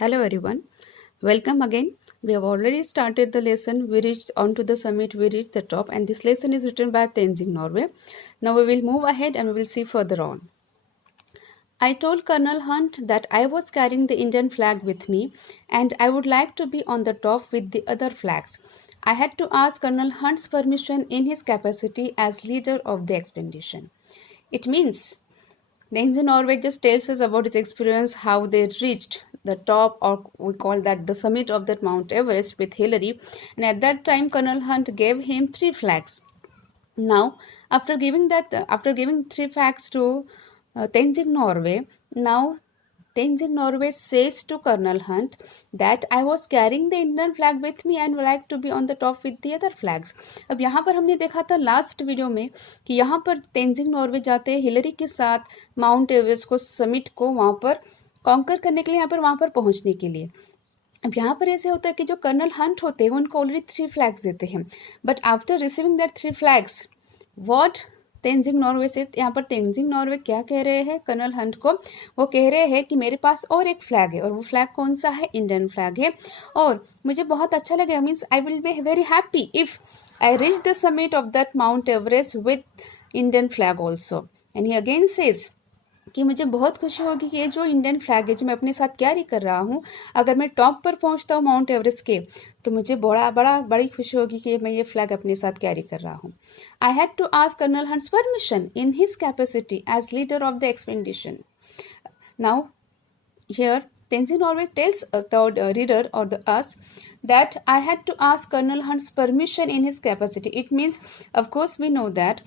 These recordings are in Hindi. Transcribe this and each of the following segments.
Hello everyone, welcome again. We have already started the lesson. We reached onto the summit, we reached the top, and this lesson is written by Tenzing Norway. Now we will move ahead and we will see further on. I told Colonel Hunt that I was carrying the Indian flag with me and I would like to be on the top with the other flags. I had to ask Colonel Hunt's permission in his capacity as leader of the expedition. It means Dengzi Norway just tells us about his experience, how they reached the top, or we call that the summit of that Mount Everest with Hillary. And at that time, Colonel Hunt gave him three flags. Now, after giving three flags to Tenzing Norway, now Tenzing Norway says to Colonel Hunt that I was carrying the Indian flag with me and would like to be on the top with the other flags. अब यहाँ पर हमने देखा था लास्ट वीडियो में कि यहाँ पर तेंजिंग नॉर्वे जाते हैं हिलरी के साथ माउंट एवरेस्ट को समिट को वहाँ पर कॉन्कर करने के लिए, यहाँ पर वहाँ पर पहुँचने के लिए. अब यहाँ पर ऐसे होता है कि जो कर्नल हंट होते हैं उनको ऑलरेडी थ्री फ्लैग्स देते हैं, but after receiving that three flags what Tenzing Norway से, यहाँ पर तेंजिंग नॉर्वे क्या कह रहे हैं कर्नल हंट को? वो कह रहे हैं कि मेरे पास और एक फ्लैग है, और वो फ्लैग कौन सा है? इंडियन फ्लैग है, और मुझे बहुत अच्छा लगेगा, means I will be very happy if I reach the summit of that mount Everest with Indian flag also. And he again says कि मुझे बहुत खुशी होगी कि ये जो इंडियन फ्लैग है जो मैं अपने साथ कैरी कर रहा हूँ, अगर मैं टॉप पर पहुँचता हूँ माउंट एवरेस्ट के, तो मुझे बड़ी खुशी होगी कि मैं ये फ्लैग अपने साथ कैरी कर रहा हूँ. I had to ask Colonel Hunt's permission in his capacity as leader of the expedition. Now here Tenzin Norway tells us, the reader or us, that I had to ask Colonel Hunt's permission in his capacity. It means, of course, we know that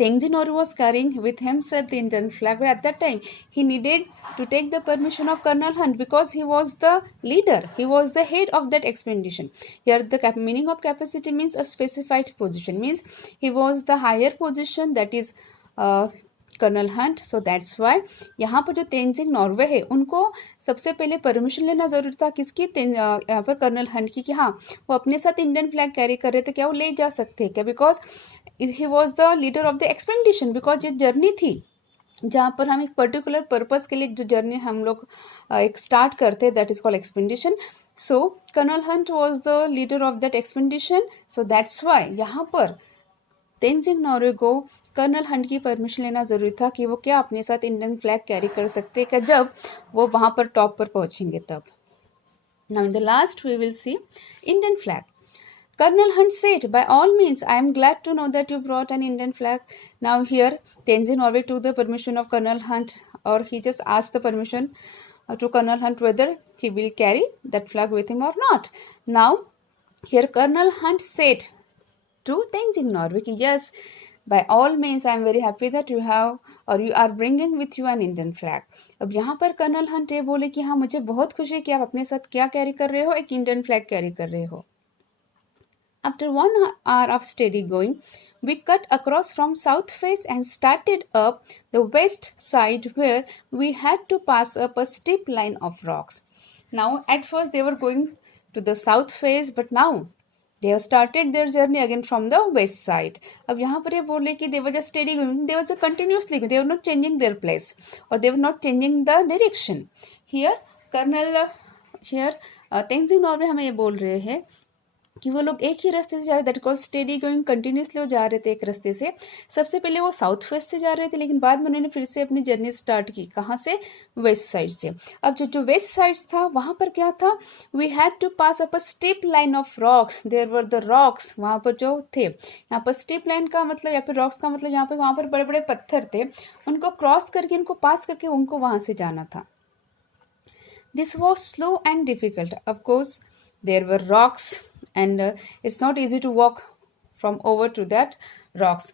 Tenzin Norway was carrying with himself the Indian flag, but at that time he needed to take the permission of Colonel Hunt because he was the leader, he was the head of that expedition. Here the meaning of capacity means a specified position, means he was the higher position, that is Colonel Hunt. So that's why यहाँ पर जो तेंजिंग नॉर्वे है उनको सबसे पहले परमिशन लेना जरूरी था. किसकी? यहाँ पर कर्नल हंट की, कि हाँ वो अपने साथ इंडियन फ्लैग कैरी कर रहे थे, क्या वो ले जा सकते हैं क्या? Because he was the leader of the expedition. Because ये जर्नी थी जहाँ पर हम एक पर्टिकुलर पर्पस के लिए जो जर्नी हम लोग एक स्टार्ट करते हैं, that is called expedition. So Colonel Hunt was the leader of that expedition. So that's why यहाँ पर तेंजिंग नॉर्वे को कर्नल हंट की परमिशन लेना जरूरी था कि वो क्या अपने साथ इंडियन फ्लैग कैरी कर सकते हैं क्या, जब वो वहां पर टॉप पर पहुंचेंगे तब. Now in the last we will see Indian flag. Colonel Hunt said, by all means, I am glad to know that you brought an Indian flag. Now here, Tenzin Norway took the permission of Colonel Hunt, or he just asked the permission to Colonel Hunt whether he will carry that flag with him or not. Now, here Colonel Hunt said to Tenzin Norway, yes, by all means, I am very happy that you have or you are bringing with you an Indian flag. अब यहाँ पर कर्नल हंट ये बोले कि हाँ मुझे बहुत खुशी है कि आप अपने साथ क्या कैरी कर रहे हो, एक इंडियन फ्लैग कैरी कर रहे हो. After 1 hour of steady going, we cut across from south face and started up the west side where we had to pass up a steep line of rocks. Now, at first they were going to the south face, but now they have started their journey again from the west side. अब यहाँ पर ये बोले कि they were just steady going, they were just continuously going, they were not changing their place or they were not changing the direction. Here, Tenzing Norway हमें ये बोल रहे हैं कि वो लोग एक ही रास्ते से जा रहे, that cause steady going, continuously वो जा रहे थे एक रास्ते से. सबसे पहले वो साउथ वेस्ट से जा रहे थे, लेकिन बाद में उन्होंने फिर से अपनी जर्नी स्टार्ट की. कहाँ से? वेस्ट साइड से. अब जो वेस्ट साइड था वहां पर क्या था? We had to pass up a steep line of rocks. There were the rocks, वहां पर जो थे, यहाँ पर स्टीप लाइन का मतलब या फिर रॉक्स का मतलब यहाँ पर वहां पर बड़े बड़े पत्थर थे, उनको क्रॉस करके, उनको पास करके उनको वहां से जाना था. This was slow and difficult. Of course there were rocks and it's not easy to walk from over to that rocks.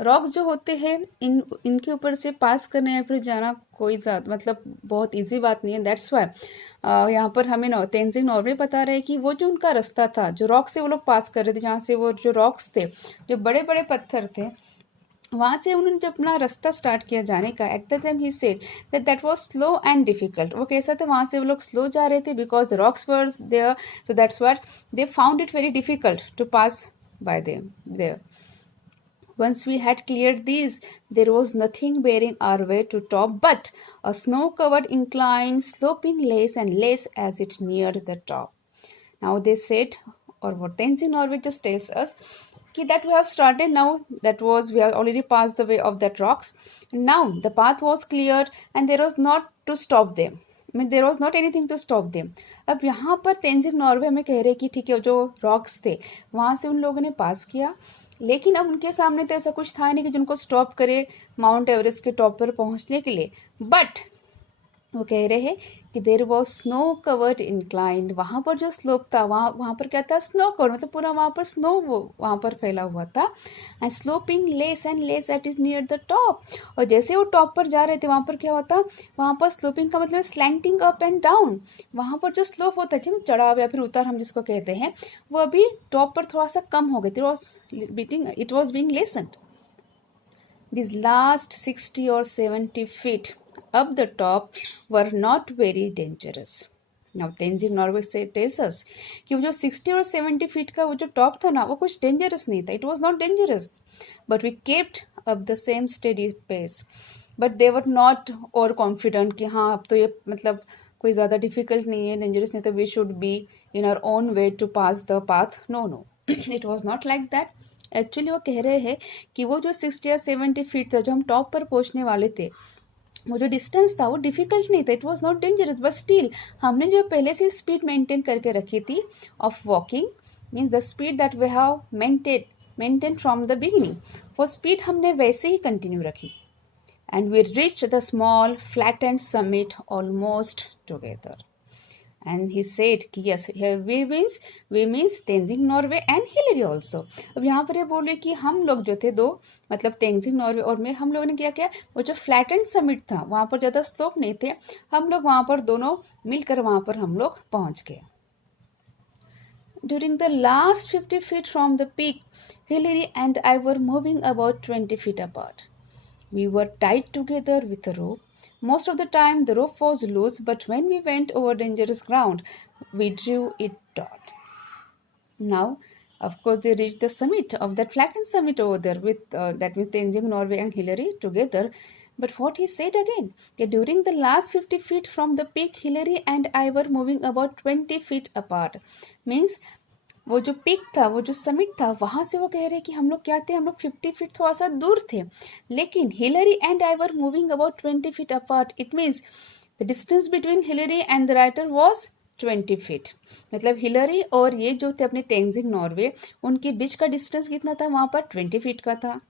Rocks जो होते हैं इनके ऊपर से पास करने या फिर जाना कोई मतलब बहुत इजी बात नहीं है. दैट्स वाई यहाँ पर हमें तेंजिंग नॉर्वे बता रहे हैं कि वो जो उनका रास्ता था, जो रॉक से वो लोग पास कर रहे थे, जहाँ से वो जो रॉक्स थे, जो बड़े बड़े पत्थर थे, वहां से उन्होंने जब अपना रास्ता स्टार्ट किया जाने का, at the time he said that was slow and difficult. वो कैसा था? वहां से वो लोग स्लो जा रहे थे because the rocks were there, so that's what they found it very difficult to pass by them there. Once we had cleared these, there was nothing bearing our way to top but a snow-covered incline sloping less and less as it neared the top. Now they said, or what Tenzing Norway just tells us, that we have started now, that was, we have already passed the way of that rocks. Now the path was cleared and there was not to stop them. I mean, there was not anything to stop them. अब यहाँ पर तेंजिंग नॉर्वे हमें कह रहे हैं कि ठीक है, जो रॉक्स थे वहाँ से उन लोगों ने पास किया, लेकिन अब उनके सामने तो ऐसा कुछ था नहीं कि जिनको स्टॉप करे माउंट एवरेस्ट के टॉप पर पहुँचने के लिए. बट वो कह रहे हैं कि there was snow covered inclined, वहाँ पर जो स्लोप था वहाँ पर क्या था, स्नो कवर्ड, मतलब पूरा वहाँ पर स्नो वहाँ पर फैला हुआ था. And sloping less and less at is near the top, और जैसे वो टॉप पर जा रहे थे वहाँ पर क्या होता, वहाँ पर स्लोपिंग का मतलब स्लैंटिंग अप एंड डाउन, वहाँ पर जो स्लोप होता है चढ़ाव या फिर उतार हम जिसको कहते हैं, वो अभी टॉप पर थोड़ा सा कम हो गए थे, it was being lessened. These last 60 or 70 feet up the top were not very dangerous. Now Tenzing Norway tells us कि वो जो 60 और 70 feet का वो जो टॉप था ना, वो कुछ डेंजरस नहीं था. It was not dangerous, but we kept up the same steady pace. But they were not over confident कि हाँ अब तो ये मतलब कोई ज़्यादा डिफिकल्ट नहीं है, डेंजरस नहीं, तो we should be in our own way to pass the path. No, it was not like that. Actually वो कह रहे हैं कि वो जो 60 या 70 फीट था जो हम टॉप पर पहुंचने वाले थे, वो जो डिस्टेंस था वो डिफिकल्ट नहीं था, it was not dangerous, but still हमने जो पहले से स्पीड मेंटेन करके रखी थी of walking, means the speed that we have maintain from the beginning, वो स्पीड हमने वैसे ही कंटिन्यू रखी. And we reached the small flattened summit almost together. And he said कि yes, we means Tenzing Norgay and Hillary also. अब यहाँ पर ये बोले कि हम लोग जो थे दो, मतलब तेंजिंग नॉर्वे और मैं, हम लोगों ने क्या किया, वो जो फ्लैट एंड समिट था वहाँ पर ज़्यादा स्लोप नहीं थे, हम लोग वहाँ पर दोनों मिलकर वहाँ पर हम लोग पहुँच गए. During the last 50 feet from the peak, Hillary and I were moving about 20 feet apart. We were tied together with a rope. Most of the time the rope was loose, but when we went over dangerous ground, we drew it taut. Now, of course, they reached the summit of that flattened summit over there with, that means Tenzing Norway and Hillary together. But what he said again, during the last 50 feet from the peak, Hillary and I were moving about 20 feet apart. Means वो जो पिक था, वो जो समिट था, वहाँ से वो कह रहे हैं कि हम लोग क्या थे, हम लोग 50 फीट थोड़ा सा दूर थे, लेकिन Hillary and I were moving about 20 feet apart. It means the distance between Hillary and the writer was 20 feet. मतलब हिलरी और ये जो थे अपने तेंजिंग नॉर्वे, उनके बीच का डिस्टेंस कितना था, वहाँ पर 20 फीट का था.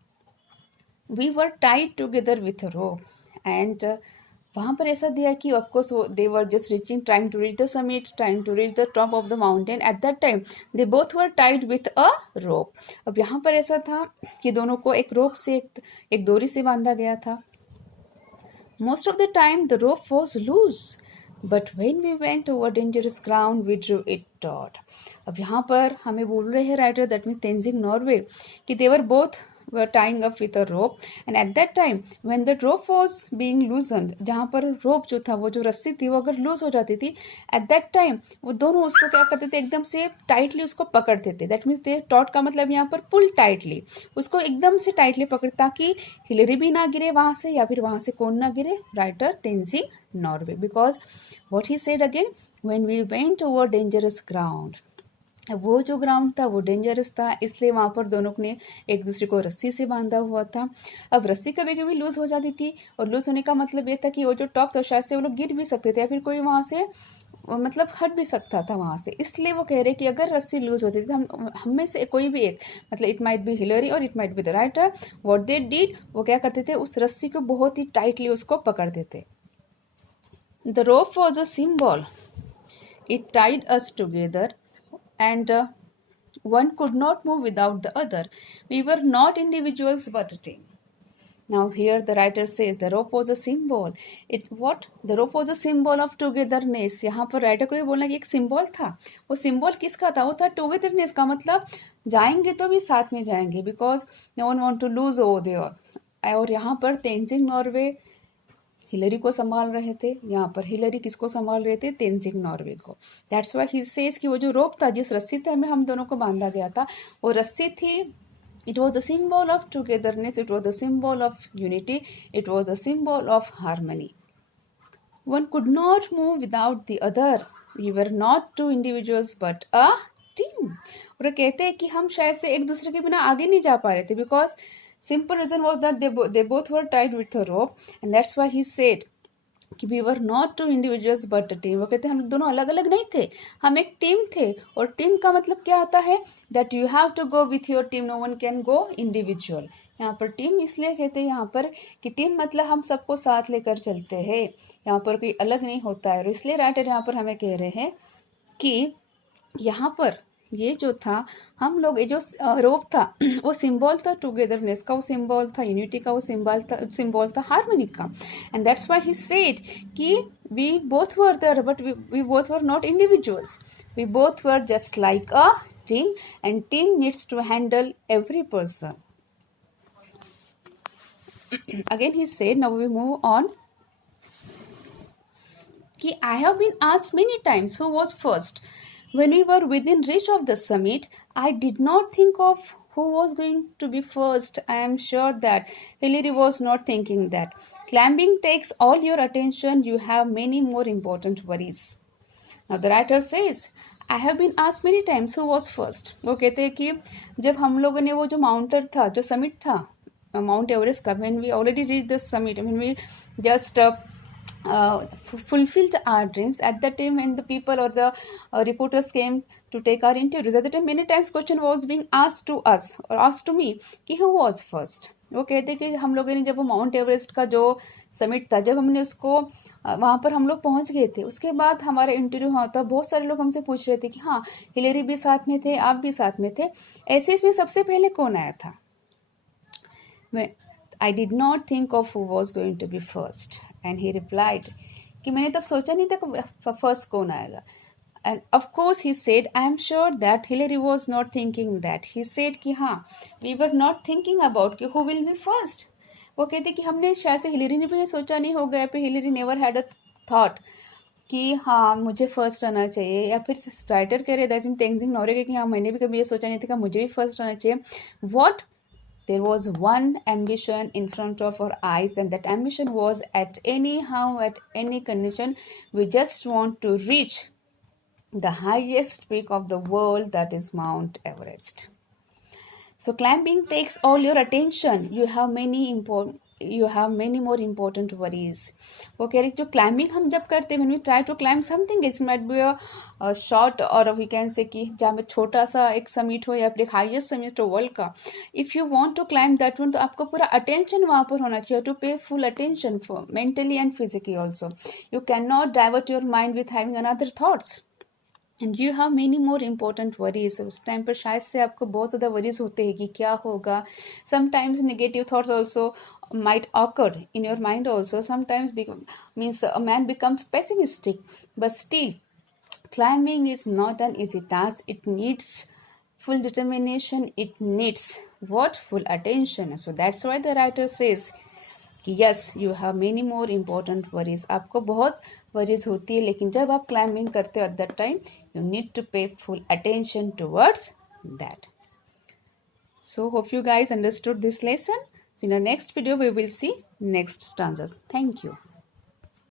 We were tied together with rope, and वहाँ पर ऐसा दिया कि of course they were just reaching, trying to reach the summit, trying to reach the top of the mountain. At that time they both were tied with a rope. अब यहाँ पर ऐसा था कि दोनों को एक रोप से, एक डोरी से बांधा गया था. Most of the time the rope was loose, but when we went over dangerous ground we drew it taut. अब यहाँ पर हमें बोल रहे हैं writer, that means Tenzing Norgay, कि they were both were tying up with a rope, and at that time when the rope was being loosened, जहाँ पर रोप जो था, वो जो रस्सी थी, वो अगर लूज हो जाती थी, at that time वो दोनों उसको क्या करते थे, एकदम से टाइटली उसको पकड़ते थे. दैट मीन्स दे टॉट का मतलब यहाँ पर पुल टाइटली, उसको एकदम से टाइटली पकड़, ताकि हिलरी भी ना गिरे वहाँ से, या फिर वहाँ से कौन ना गिरे, writer Tenzing Norway. Because what he said again, when we went over dangerous ground, वो जो ग्राउंड था वो डेंजरस था, इसलिए वहाँ पर दोनों ने एक दूसरे को रस्सी से बांधा हुआ था. अब रस्सी कभी कभी लूज हो जाती थी, और लूज होने का मतलब ये था कि वो जो टॉप था शायद से वो लोग गिर भी सकते थे, या फिर कोई वहाँ से मतलब हट भी सकता था वहाँ से. इसलिए वो कह रहे कि अगर रस्सी लूज होती थी तो हम में से कोई भी एक, मतलब इट माइट बी हिलरी और it might be the writer, what they did, वो क्या करते थे, उस रस्सी को बहुत ही टाइटली उसको पकड़ते थे. The rope was a symbol, it tied us together, and one could not move without the other. We were not individuals but a team. Now here the writer says the rope was a symbol. The rope was a symbol of togetherness. यहाँ पर राइटर को ये बोलना कि एक सिंबल था. वो सिंबल किसका था, वो था टुगेदरनेस का, मतलब जाएंगे तो भी साथ में जाएंगे, because no one want to lose over there. और यहाँ पर तेंजिंग नॉर्वे हिलरी को संभाल रहे थे, यहाँ पर हिलरी किसको संभाल रहे थे, तेंजिंग नॉर्वे को. दैट्स व्हाई ही सेज कि वो जो रोप था, जिस रस्सी से हमें हम दोनों को बांधा गया था, वो रस्सी थी It was the symbol of togetherness, it was the symbol of unity, it was the symbol of harmony. One could not move without the other. We were not two individuals but a team. और वो कहते हैं कि हम शायद से एक दूसरे के बिना आगे नहीं जा पा रहे थे, because simple reason was that they both were tied with a rope, and that's why he said कि we were not two individuals but a team. वो कहते हैं हम दोनों अलग अलग नहीं थे, हम एक टीम थे। और टीम का मतलब क्या होता है, that you have to go with your team, no one can go individual. यहाँ पर टीम इसलिए कहते हैं यहाँ पर कि टीम मतलब हम सबको साथ लेकर चलते हैं, यहाँ पर कोई अलग नहीं होता है। और इसलिए राइटर यहाँ पर हमें कह रहे हैं कि यहाँ पर ये जो था, हम लोग ये जो रोप था वो सिंबल था टुगेदरनेस का, वो सिंबल था यूनिटी का, वो सिंबल था हार्मनी का। And that's why he said कि we both were there but we both were not individuals, we both were just like a team, and team needs to handle every person. Again he said, now we move on, कि I have been asked many times who was first. When we were within reach of the summit, I did not think of who was going to be first. I am sure that Hillary was not thinking that. Climbing takes all your attention. You have many more important worries. Now the writer says, I have been asked many times who was first. वो कहते हैं कि जब हम लोगों ने वो जो माउंटेन था, जो समिट था माउंट एवरेस्ट का, when we already reached the summit, when we just fulfilled our dreams, at that time when the people or the reporters came to take our interviews, at that time many times question was being asked to us or asked to me कि who was first. वो कहते कि हम लोगों ने जब वो माउंट एवरेस्ट का जो समिट था, जब हमने उसको वहाँ पर हम लोग पहुँच गए थे, उसके बाद हमारा इंटरव्यू हुआ था, बहुत सारे लोग हमसे पूछ रहे थे कि हाँ हिलेरी भी साथ में थे, आप भी साथ में थे, ऐसे इसमें सबसे पहले कौन आया था. I did not think of who was going to be first. And he replied कि मैंने तब सोचा नहीं था कि फर्स्ट कौन आएगा. And of course he said, I am sure that Hillary was not thinking that. He said कि हाँ, we were not thinking about कि who will be first. वो कहते कि हमने शायद से हिलेरी ने भी ये सोचा नहीं होगा, फिर Hillary never had a thought कि हाँ मुझे फर्स्ट आना चाहिए, या फिर राइटर कह रहे तेंजिंग नोर्गे कि हाँ मैंने भी कभी ये सोचा नहीं था कि मुझे भी फर्स्ट आना चाहिए. What? There was one ambition in front of our eyes, and that ambition was at any condition, we just want to reach the highest peak of the world, that is Mount Everest. So climbing takes all your attention. You have many more important worries. वो कह रही जो क्लाइंबिंग हम जब करते हैं, when we try to climb something, it might be a short or we can say कि जहाँ में छोटा सा एक समिट हो या फिर एक हाईएस्ट समिट हो वर्ल्ड का, if you want to climb that one, तो आपको पूरा अटेंशन वहाँ पर होना चाहिए, to pay full attention for mentally and physically also. You cannot divert your mind with having another thoughts. And you have many more important worries. उस टाइम पर शायद से आपको बहुत ज़्यादा वरीज होते हैं कि क्या होगा. Sometimes negative thoughts also might occur in your mind also. Sometimes means a man becomes pessimistic, but still climbing is not an easy task. It needs full determination, it needs what? Full attention. So that's why the writer says कि yes you have many more important worries. आपको बहुत वरीज होती है, लेकिन जब आप क्लाइंबिंग करते हो at that time you need to pay full attention towards that. So hope you guys understood this lesson. So in our next video we will see next stanzas. Thank you.